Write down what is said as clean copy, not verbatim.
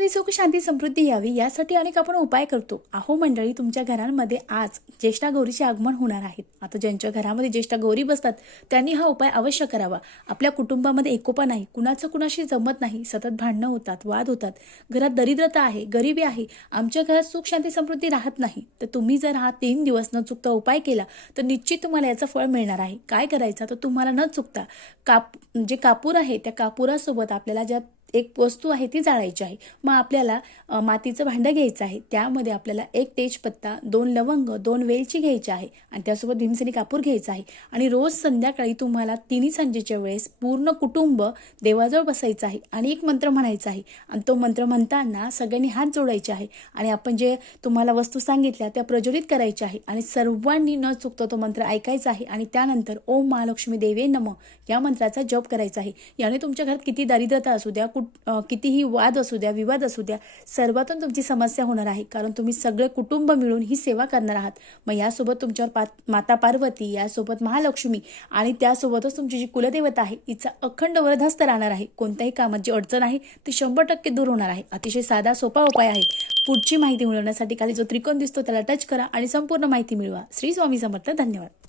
घरामध्ये सुख शांती समृद्धी यावी यासाठी अनेक आपण उपाय करतो। अहो मंडळी, तुमच्या घरांमध्ये आज ज्येष्ठा गौरीचे आगमन होणार आहे। आता ज्यांच्या घरामध्ये ज्येष्ठा गौरी बसतात त्यांनी हा उपाय अवश्य करावा। आपल्या कुटुंबामध्ये एकोपा नाही, कुणाचं कुणाशी जमत नाही, सतत भांडणं होतात, वाद होतात, घरात दरिद्रता आहे, गरिबी आहे, आमच्या घरात सुख शांती समृद्धी राहत नाही, तर तुम्ही जर हा 3 दिवस न चुकता उपाय केला तर निश्चित तुम्हाला याचं फळ मिळणार आहे। काय करायचं तर तुम्हाला न चुकता जे कापूर आहे त्या कापुरासोबत आपल्याला ज्या एक वस्तू आहे ती जाळायची आहे। मग आपल्याला मातीचं भांडं घ्यायचं आहे, त्यामध्ये आपल्याला 1 तेजपत्ता, 2 लवंग, 2 वेलची घ्यायची आहे आणि त्यासोबत भीमसेनी कापूर घ्यायचा आहे। आणि रोज संध्याकाळी तुम्हाला तिन्ही संजेच्या वेळेस पूर्ण कुटुंब देवाजवळ बसायचं आहे आणि एक मंत्र म्हणायचा आहे आणि तो मंत्र म्हणताना सगळ्यांनी हात जोडायचे आहे आणि आपण जे तुम्हाला वस्तू सांगितल्या त्या प्रज्वलित करायच्या आहे आणि सर्वांनी न चुकता तो मंत्र ऐकायचा आहे आणि त्यानंतर ओम महालक्ष्मी देवे नमः या मंत्राचा जप करायचा आहे। याने तुमच्या घरात किती दारिद्र्यता असू द्या, कितीही वाद असू द्या, विवाद असू द्या, सर्वातून तुमची समस्या होणार आहे, कारण तुम्ही सगळे कुटुंब मिळून ही सेवा करणार आहात। मग यासोबत तुमच्यावर माता पार्वती, यासोबत महालक्ष्मी आणि त्यासोबतच तुमची जी कुलदेवता आहे हिचा अखंड वरदहस्त राहणार आहे। कोणत्याही कामाची अडचण आहे ती 100% दूर होणार आहे। अतिशय साधा सोपा उपाय आहे। पुढची माहिती मिळवण्यासाठी खाली जो त्रिकोण दिसतो त्याला टच करा आणि संपूर्ण माहिती मिळवा। श्री स्वामी समर्थ। धन्यवाद।